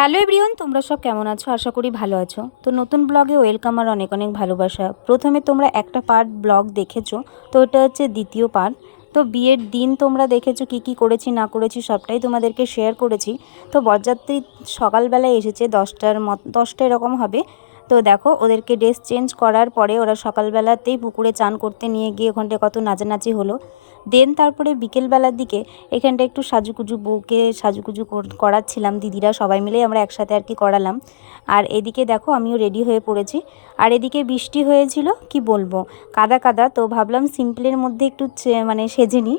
Hello everyone, তোমরা সব কেমন আছো? আশা করি ভালো আছো। তো নতুন ব্লগে ওয়েলকাম আর অনেক অনেক ভালোবাসা। প্রথমে তোমরা একটা পার্ট ব্লগ দেখেছো, তো এটা হচ্ছে দ্বিতীয় পার্ট। তো বিয়ের দিন তোমরা দেখেছো কি কি করেছি না করেছি সবটাই তোমাদেরকে শেয়ার করেছি। তো বরযাত্রী সকালবেলায় এসেছে 10টা এরকম হবে। তো দেখো ওদেরকে ড্রেস চেঞ্জ করার পরে ওরা সকালবেলাতেই পুকুরে চান করতে নিয়ে গিয়ে ওখানটায় কত নাচানাচি হলো। দেন তারপরে বিকেলবেলার দিকে এখানটা একটু সাজুকুজু বউকে সাজুকুজু করাচ্ছিলাম, দিদিরা সবাই মিলে আমরা একসাথে আর কি করালাম। আর এদিকে দেখো আমিও রেডি হয়ে পড়েছি। আর এদিকে বৃষ্টি হয়েছিল, কি বলবো, কাদা কাদা। তো ভাবলাম সিম্পলের মধ্যে একটু মানে সেজে নিই।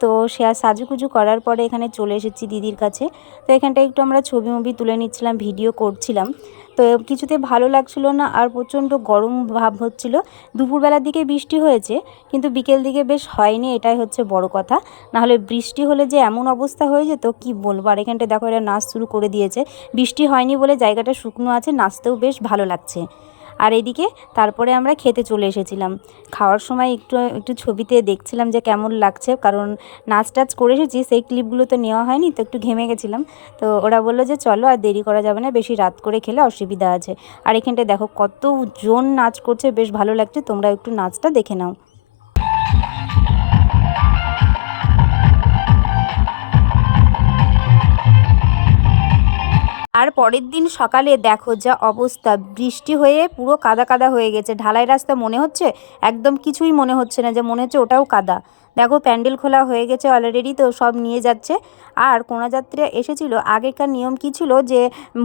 তো সে আর সাজুকুজু করার পরে এখানে চলে এসেছি দিদির কাছে। তো এখানটা একটু আমরা ছবি তুলে নিচ্ছিলাম, ভিডিও করছিলাম। তো কিছুতে ভালো লাগছিল না, আর প্রচণ্ড গরম ভাব হচ্ছিল। দুপুরবেলার দিকে বৃষ্টি হয়েছে, কিন্তু বিকেল দিকে বেশ হয়নি, এটাই হচ্ছে বড় কথা। নাহলে বৃষ্টি হলে যে এমন অবস্থা হয়ে যেত কি বলবো। আর এখানটা দেখো এরা নাচ শুরু করে দিয়েছে। বৃষ্টি হয়নি বলে জায়গাটা শুকনো আছে, নাচতেও বেশ ভালো লাগছে। আর এদিকে তারপরে আমরা খেতে চলে এসেছিলাম। খাওয়ার সময় একটু একটু ছবিতে দেখছিলাম যে কেমন লাগছে, কারণ নাচ টাচ করে এসেছি, সেই ক্লিপগুলো তো নেওয়া হয়নি, তো একটু ঘেমে গেছিলাম। তো ওরা বললো যে চলো আর দেরি করা যাবে না, বেশি রাত করে খেলে অসুবিধা আছে। আর এখানটায় দেখো কতজন নাচ করছে, বেশ ভালো লাগছে। তোমরা একটু নাচটা দেখে নাও। আর পরের দিন সকালে দেখো যা অবস্থা, বৃষ্টি হয়ে পুরো কাদা কাদা হয়ে গেছে। ঢালাই রাস্তা মনে হচ্ছে, একদম কিছুই মনে হচ্ছে না যে মনে হচ্ছে ওটাও কাদা। দেখো প্যান্ডেল খোলা হয়ে গেছে অলরেডি, তো সব নিয়ে যাচ্ছে। আর কন্যাযাত্রীরা এসেছিল, আগেকার নিয়ম কী ছিল যে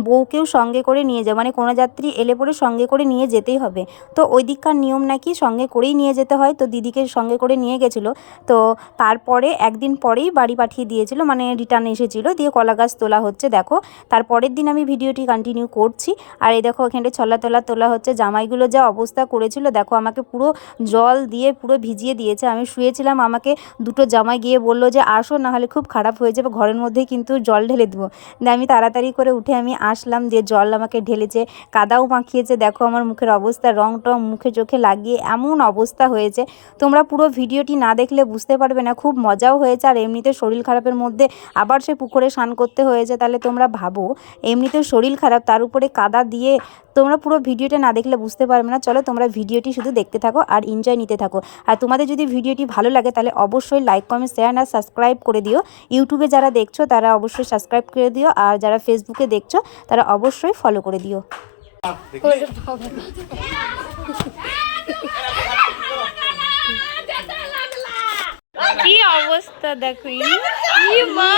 বউকেও সঙ্গে করে নিয়ে যায়, মানে কন্যাযাত্রী এলে পরে সঙ্গে করে নিয়ে যেতেই হবে। তো ওই দিককার নিয়ম নাকি সঙ্গে করেই নিয়ে যেতে হয়, তো দিদিকে সঙ্গে করে নিয়ে গেছিলো। তো তারপরে একদিন পরেই বাড়ি পাঠিয়ে দিয়েছিল, মানে রিটার্ন এসেছিলো, দিয়ে কলা গাছ তোলা হচ্ছে দেখো। তারপরের দিন আমি ভিডিওটি কন্টিনিউ করছি। আর এই দেখো এখানটা ছলা তোলা হচ্ছে। জামাইগুলো যা অবস্থা করেছিল দেখো, আমাকে পুরো জল দিয়ে পুরো ভিজিয়ে দিয়েছে। আমি শুয়েছিলাম, আমাকে দুটো জামাই গিয়ে বললো যে আসো, নাহলে খুব খারাপ হয়ে যাবে, ঘরের মধ্যেই কিন্তু জল ঢেলে দেবো। দিয়ে আমি তাড়াতাড়ি করে উঠে আমি আসলাম, দিয়ে জল আমাকে ঢেলেছে, কাদাও মাখিয়েছে। দেখো আমার মুখের অবস্থা, রং টং মুখে চোখে লাগিয়ে এমন অবস্থা হয়েছে। তোমরা পুরো ভিডিওটি না দেখলে বুঝতে পারবে না। খুব মজাও হয়েছে, আর এমনিতে শরীর খারাপের মধ্যে আবার সে পুকুরে স্নান করতে হয়েছে। তাহলে তোমরা ভাবো, এমনিতেও শরীর খারাপ, তার উপরে কাদা দিয়ে। তোমরা পুরো ভিডিওটা না দেখলে বুঝতে পারবে না। চলো তোমরা ভিডিওটি শুধু দেখতে থাকো আর এনজয় নিতে থাকো। আর তোমাদের যদি ভিডিওটি ভালো লাগে তাহলে অবশ্যই লাইক কমেন্ট শেয়ার আর সাবস্ক্রাইব করে দিও। ইউটিউবে যারা দেখছো তারা অবশ্যই সাবস্ক্রাইব করে দিও, আর যারা ফেসবুকে দেখছো তারা অবশ্যই ফলো করে দিও। কি অবস্থা দেখো, মা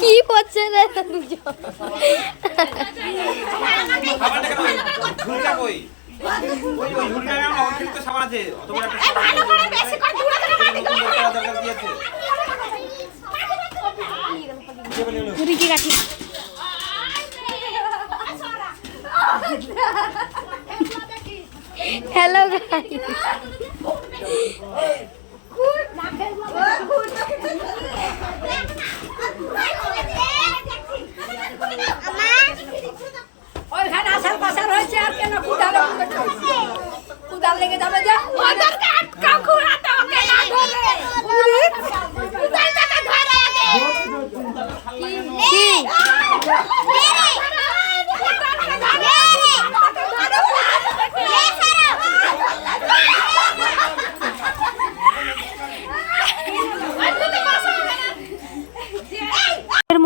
কি করছে রে দুজন? হ্যালো গাইস, লেগে যাবে যে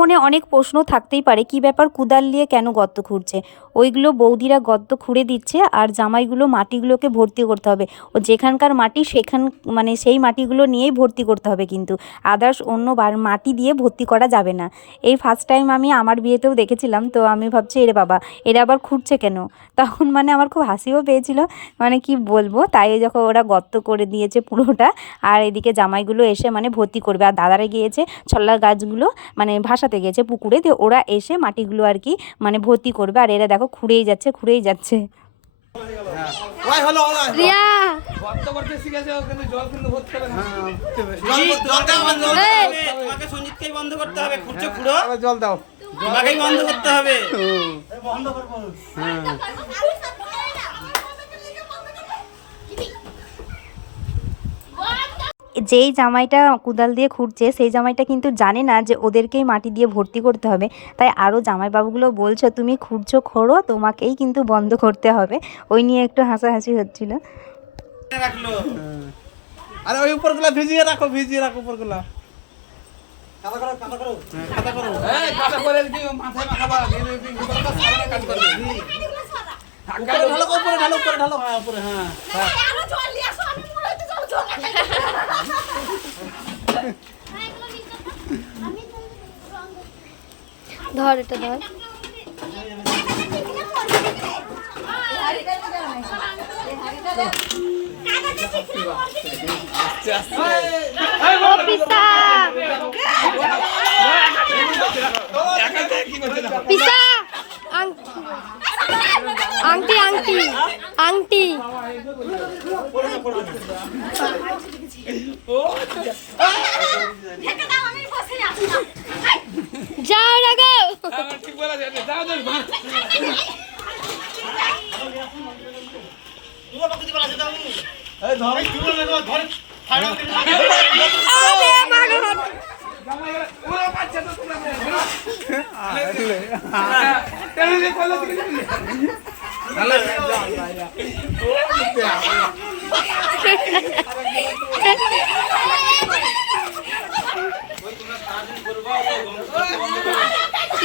মনে অনেক প্রশ্ন থাকতেই পারে, কি ব্যাপার কুদাল দিয়ে কেন গর্ত খুঁড়ছে। ওইগুলো বৌদিরা গর্ত খুঁড়ে দিচ্ছে, আর জামাইগুলো মাটিগুলোকে ভর্তি করতে হবে। ও যেখানকার মাটি মানে সেই মাটিগুলো নিয়েই ভর্তি করতে হবে, কিন্তু আদার্স অন্য মাটি দিয়ে ভর্তি করা যাবে না। এই ফার্স্ট টাইম আমি আমার বিয়েতেও দেখেছিলাম, তো আমি ভাবছি এরে বাবা এরা আবার খুঁড়ছে কেন। তখন মানে আমার খুব হাসিও পেয়েছিল, মানে কি বলবো। তাই যখন ওরা গর্ত করে দিয়েছে পুরোটা, আর এদিকে জামাইগুলো এসে মানে ভর্তি করবে, আর দাদারা গিয়েছে ছল্লা গাছগুলো মানে ভাসাতে গেছে পুকুরে, দিয়ে ওরা এসে মাটিগুলো আর কি মানে ভর্তি করবে। আর এরা দেখো খুঁড়েই যাচ্ছে। জল দাও, বন্ধ করতে হবে। যেই জামাইটা কুদাল দিয়ে খুঁড়ছে সেই জামাইটা কিন্তু জানে না যে ওদেরকেই মাটি দিয়ে ভর্তি করতে হবে। তাই আরও জামাইবাবুগুলো বলছে তুমি খুঁড়ছো খোঁড়ো, তোমাকেই কিন্তু বন্ধ করতে হবে। ওই নিয়ে একটু হাসাহাসি হচ্ছিল। আরে ওই উপরগুলা ভিজিয়ে রাখো উপরগুলা। ধর এটা ধর। পিসা আংটি আংটি আংটি যাও রাগো।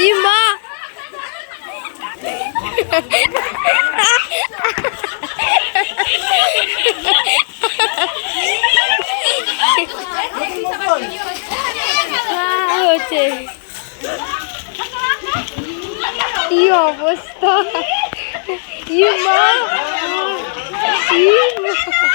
ইমা হচ্ছে কি অবস্থা। ইমা কি অবস্থা।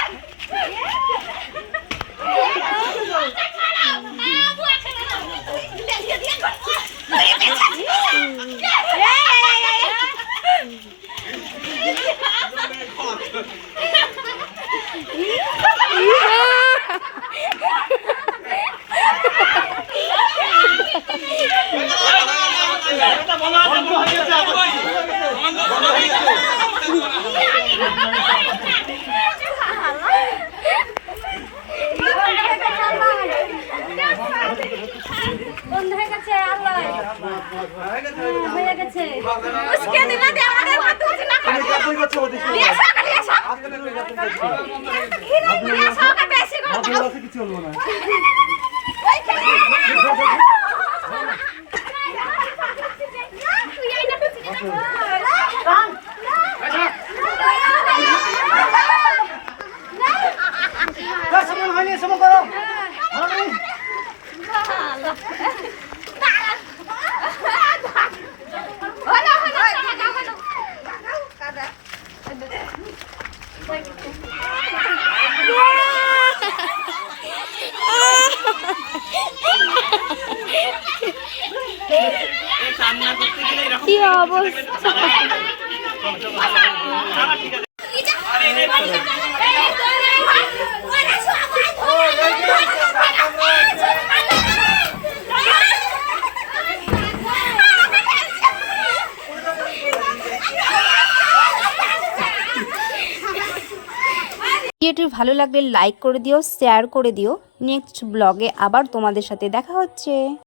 ভিডিওটি ভালো লাগলে লাইক করে দিও, শেয়ার করে দিও। নেক্সট ব্লগে আবার তোমাদের সাথে দেখা হচ্ছে।